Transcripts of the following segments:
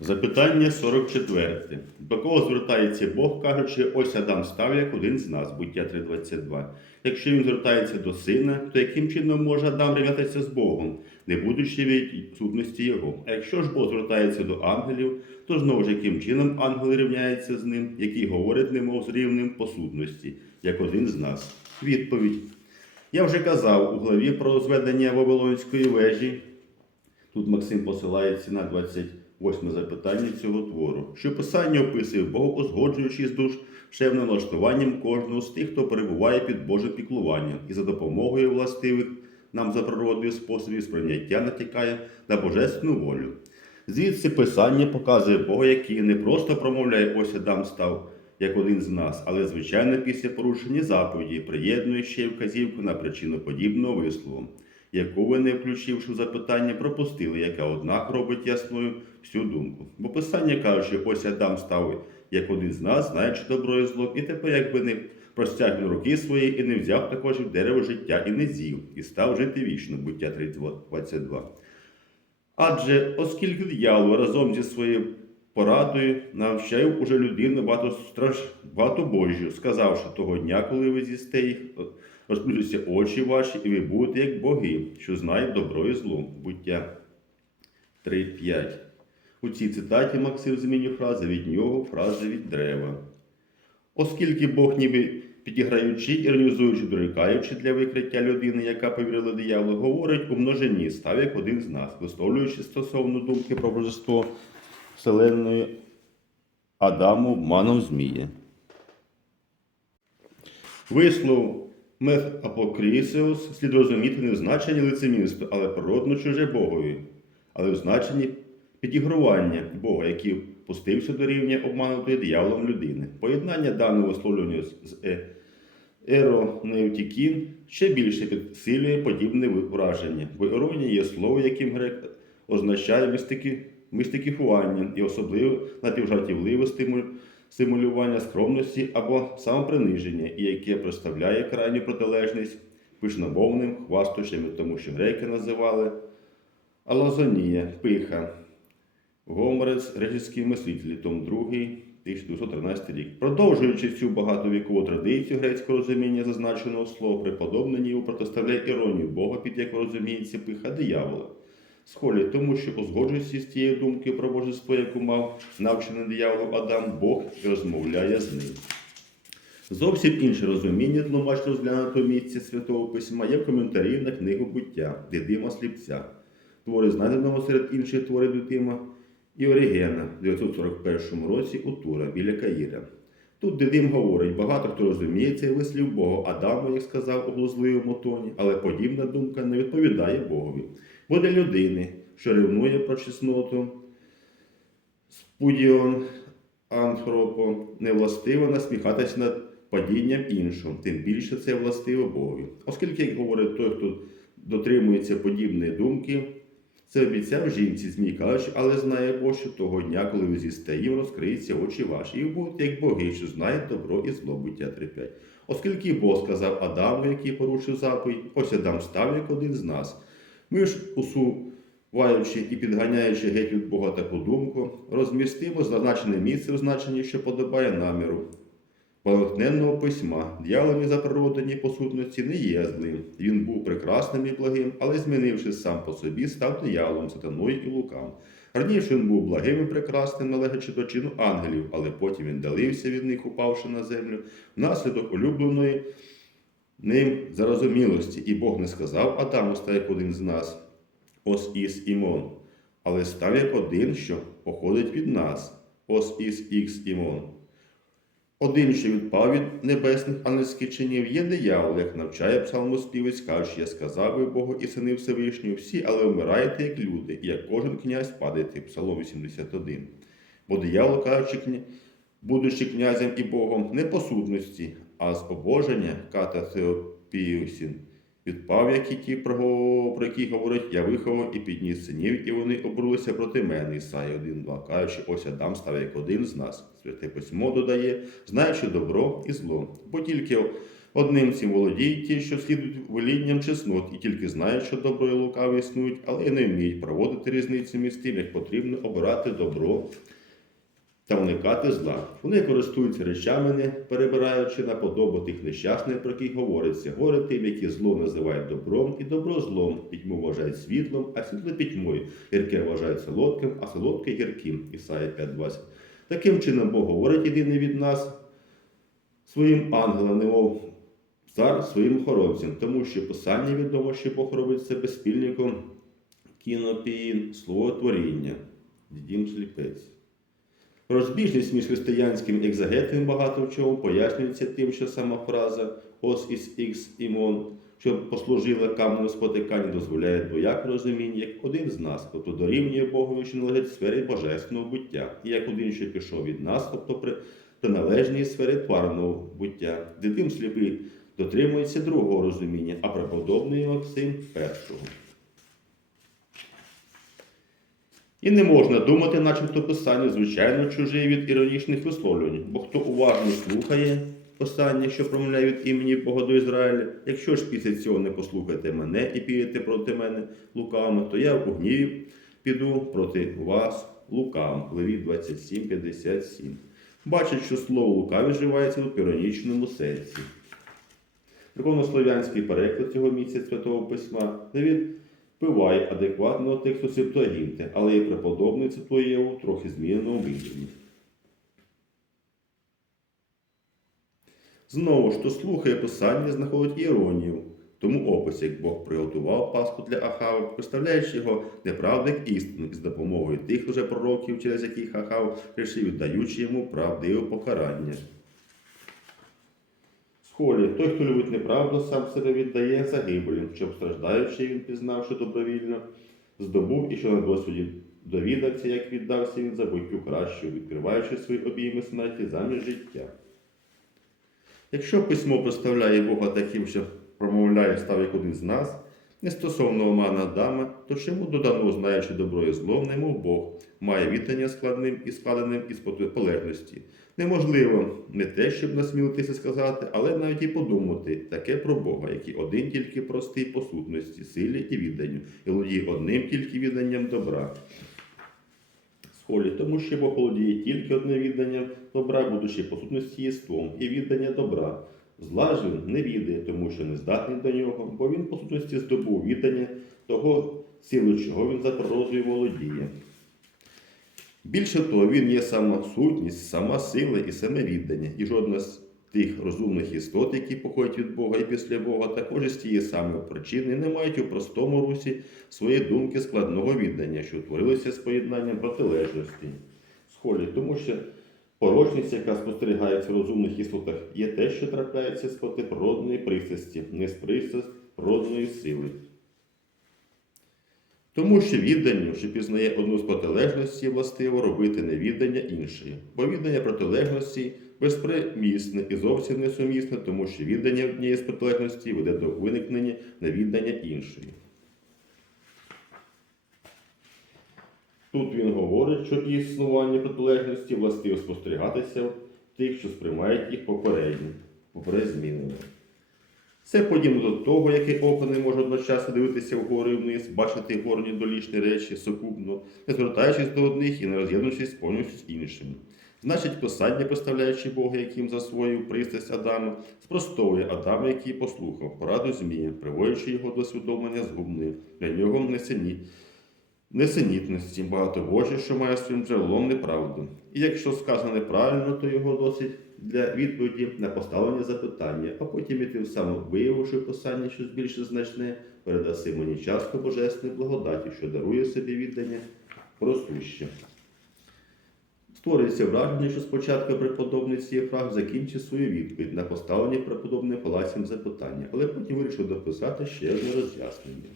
Запитання 44. До кого звертається Бог, кажучи, ось Адам став як один з нас, буття 3.22. Якщо він звертається до сина, то яким чином може Адам рівнятися з Богом, не будучи від сутності його? А якщо ж Бог звертається до ангелів, то знову ж яким чином ангели рівняються з ним, які говорять немов з рівним по сутності, як один з нас? Відповідь. Я вже казав у главі про зведення Вавилонської вежі. Тут Максим посилається на 28 запитання цього твору, що писання описує Бога, узгоджуючи з душевним налаштуванням кожного з тих, хто перебуває під Божим піклуванням, і за допомогою властивих нам за природою способів сприйняття натякає на божественну волю. Звідси писання показує Бога, який не просто промовляє ось Адам став як один з нас, але звичайно після порушення заповіді приєднує ще й вказівку на причину подібного вислову яку ви, не включивши в запитання, пропустили, яка однак робить ясною всю думку. Бо писання каже, що ось Адам став як один з нас, знаючи добро і зло, і тепер, якби не простягнув руки свої і не взяв також від дерева життя і не з'їв, і став жити вічно, буття 3.22. Адже, оскільки диявол разом зі своєю порадою навчав уже людину багато страш... багатобожжю, сказавши того дня, коли ви з'їсте їх, розплющаться очі ваші, і ви будете як боги, що знають добро і зло. Буття 3.5. У цій цитаті Максим змінює фрази від нього, фрази від дерева. Оскільки Бог ніби підіграючи, іронізуючи, дорікаючи для викриття людини, яка повірила дияволу, говорить у множині, став як один з нас, висловлюючи стосовно думки про божество Вселенної Адаму обманом Змія. Вислов мех апокрісеус слід розуміти не в значенні лицемірства, але природно чуже Богові, але в значенні підігрування Бога, який пустився до рівня обманутої дияволом людини. Поєднання даного висловлювання з е, еронеутікін ще більше підсилює подібне враження, бо іронія є слово, яким грек означає містики, містикіфування і особливо напівжартівливе стимулювання скромності або самоприниження, і яке представляє крайню протилежність пишномовним хвастощам, тому що греки називали алазонія, пиха. Гоморець, режиський мислитель, том 2, 1913 рік. Продовжуючи цю багатовікову традицію грецького розуміння зазначеного слова, преподобний Ніво протиставляє іронію Бога, під яку розуміється пиха диявола. Схолі тому, що узгоджується з тією думкою про божество, яку мав навчений дияволом Адам, Бог розмовляє з ним. Зовсім інше розуміння тлумач розглянутого місця Святого Письма є в коментарі на книгу буття Дидима Сліпця, твори знайденого серед інших творів Дидима і Орігена в 941 році у Тура біля Каїра. Тут Дидим говорить, багато хто розуміє цей вислів Бога Адаму, як сказав у глузливому тоні, але подібна думка не відповідає Богові. Для людини, що ревнує про чесноту, спудіон антропо, невластиво насміхатися над падінням іншого, тим більше це властиво Богові. Оскільки, як говорить той, хто дотримується подібної думки, це обіцяв жінці змій але знає Бог, що того дня, коли ви з'їсте їм, розкриються очі ваші, і ви будете як боги, що знають добро і зло, буття 3.5. Оскільки Бог сказав Адаму, який порушив заповідь, ось Адам став як один з нас. Ми ж, усуваючи і підганяючи геть від Бога таку думку, розмістимо зазначене місце в значенні, що подобає наміру. Палахненного письма, дьяволами за природені по сутності не є злим. Він був прекрасним і благим, але змінившись сам по собі, став дияволом, сатаною і лукам. Раніше він був благим і прекрасним, належачи до чину ангелів, але потім він далився від них, упавши на землю, внаслідок улюбленої ним зарозумілості. І Бог не сказав Адаму, став як один з нас, ос іс імон, але став як один, що походить від нас, ос іс ікс імон. Один, що відпав від небесних ангельських чинів, є диявол, як навчає псалмоспівець, каже, я сказав ви Богу і сини Всевишнього, всі, але вмираєте, як люди, і як кожен князь падаєте. Псалом 81. Бо диявол, кажучи, будучи князем і Богом, не по сутності, а з обоження ката Теопіусін, відпав, як і ті, про, які говорить, я виховав і підніс синів, і вони обрулися проти мене. Ісая 1.2, кажучи, ось Адам став як один з нас. Святе письмо додає, знаючи добро і зло. Бо тільки Одним цим володіють ті, що слідують волінням чеснот, і тільки знають, що добро і лукаве існують, але й не вміють проводити різницю між тим, як потрібно обирати добро та уникати зла. Вони користуються речами, не перебираючи на подобу тих нещасних, про яких говориться. Горе тим, які зло називають добром, і добро злом, пітьму вважають світлом, а світло пітьмою. Гірке вважають солодким, а солодке гірким. Ісая 5.20. Таким чином Бог говорить єдиний від нас своїм ангелам, немов цар своїм охоронцям, тому що писання відомо, що Бог робить себе спільником кінопіїн, слово творіння, дідім сліпець. Розбіжність між християнським екзагетом багато в чому пояснюється тим, що сама фраза ос із ікс імон, що послужила каменем спотикання, дозволяє двояке розуміння, як один з нас, тобто дорівнює Богові, що належить сфері божественного буття, і як один, що пішов від нас, тобто при приналежній сфері тварного буття. Дитим сліпий дотримується другого розуміння, а преподобний Максим першого. І не можна думати, начебто писання, звичайно, чуже від іронічних висловлювань, бо хто уважно слухає писання, що промовляє від імені Бога до Ізраїля, якщо ж після цього не послухаєте мене і підете проти мене лукавими, то я в гніві піду проти вас лукавим. Леві 27, 57. Бачить, що слово лукаві вживається в іронічному сенсі. Церковнослов'янський переклад цього місця Святого Письма не відпиває адекватного тексту Септуагінти, але і преподобний цитує його трохи зміненому вигляді. Знову ж, хто слухає писання, знаходить іронію. Тому опис, як Бог приготував Пасху для Ахава, представляючи його неправди як істину, з допомогою тих уже пророків, через яких Ахав рішив, віддаючи йому правдиве покарання. Схолі, той, хто любить неправду, сам себе віддає загибелі, щоб страждаючи, він пізнавши добровільно, здобув і що на досвіді довідався, як віддався він забуттю кращу, відкриваючи свої обійми смерті замість життя. Якщо письмо представляє Бога таким, що промовляє став як один з нас, не стосовно омана Адама, то чому додано, знаючи добро і зло, немов Бог, має віддання складним і складеним із протиполежності. Неможливо не те, щоб насмілитися сказати, але навіть і подумати таке про Бога, який один тільки простий по сутності, силі і відданню, і володіє одним тільки відданням добра. Схолі, тому що Бог володіє тільки одним відданням добра, будучи по сутності єством, і віддання добра. Зла ж він не відає, тому що не здатний до нього, бо він по сутності здобув віддання того, силу чого він за природою володіє. Більше того, він є сама сутність, сама сила і саме віддання, і жодна з тих розумних істот, які походять від Бога і після Бога, також з тієї самої причини не мають у простому русі своєї думки складного віддання, що утворилося з поєднанням протилежності. Схолі, тому що порочність, яка спостерігається в розумних істотах, є те, що трапляється з протиприродної пристрасті, не з природної сили. Тому що відданню, що пізнає одну з протилежностей, властиво робити невіддання іншої, бо віддання протилежності безпримісне і зовсім несумісне, тому що віддання однієї з протилежностей веде до виникнення невіддання іншої. Тут він говорить, що існування протилежності властиво спостерігатися тих, що сприймають їх попередньо, поперед змінами. Це подібно до того, яке око не може одночасно дивитися вгору і вниз, бачити горні долічні речі сукупно, не звертаючись до одних і не роз'єднуючись повністю з іншими. Значить, писання, представляючи Бога, яким засвоїв пристрасть Адама, спростовує Адама, який послухав, пораду Змія, приводячи його до свідомлення згубним, для нього несені, несенітності, багатобожі, що має своїм джерелом неправду. І якщо сказано неправильно, то його досить для відповіді на поставлені запитання, а потім і тим самим виявивши писання щось більше значне, передаси мені частку божественної благодаті, що дарує собі віддання просуще. Створюється враження, що спочатку преподобний Сієфраг закінчив свою відповідь на поставлені преподобним палацем запитання, але потім вирішив дописати ще одне роз'яснення.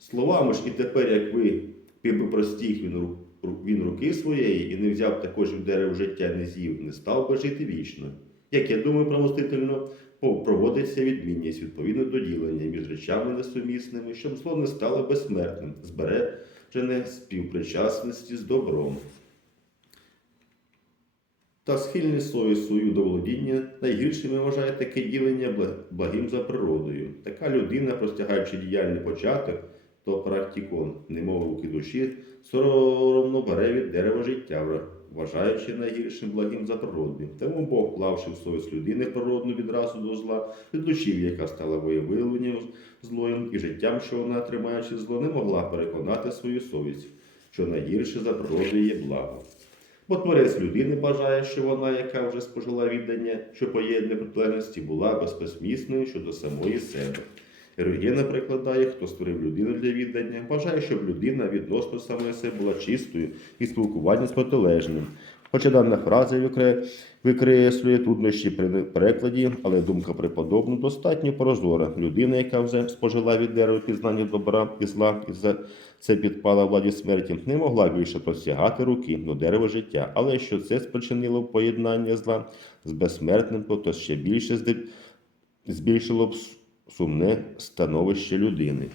Словами ж і тепер, як ви піби простіх він, він руки своєї і не взяв також від дерева життя, не з'їв, не став би жити вічно. Як я думаю, промостительно проводиться відмінність відповідно до ділення між речами несумісними, щоб зло не стало безсмертним, збережене співпричасності з добром. та схильність совістю до володіння найгіршими вважає таке ділення благим за природою. Така людина, простягаючи діяльний початок, то практикон, немов руки душі, соромно бере від дерева життя, вважаючи найгіршим благим за природою. Тому Бог, клавши в совість людини природну відразу до зла, відлучив, яка стала воєвиленням злою, і життям, що вона, тримаючи зло, не могла переконати свою совість, що найгірше за природою є благо. Бо творець людини бажає, що вона, яка вже спожила віддання, що поєднує протилежності, була безпосмісною щодо самої себе. Ерогена прикладає, хто створив людину для віддання, бажає, щоб людина відносно самої себе була чистою і спілкування з протилежним. Хоча дана фраза викреслює труднощі при перекладі, але думка преподобну достатньо прозора. Людина, яка вже спожила від дерева пізнання добра і зла, і за це підпала владі смерті, не могла більше простягати руки до дерева життя, але що це спричинило поєднання зла з безсмертним, то ще більше збільшило б сумне становище людини.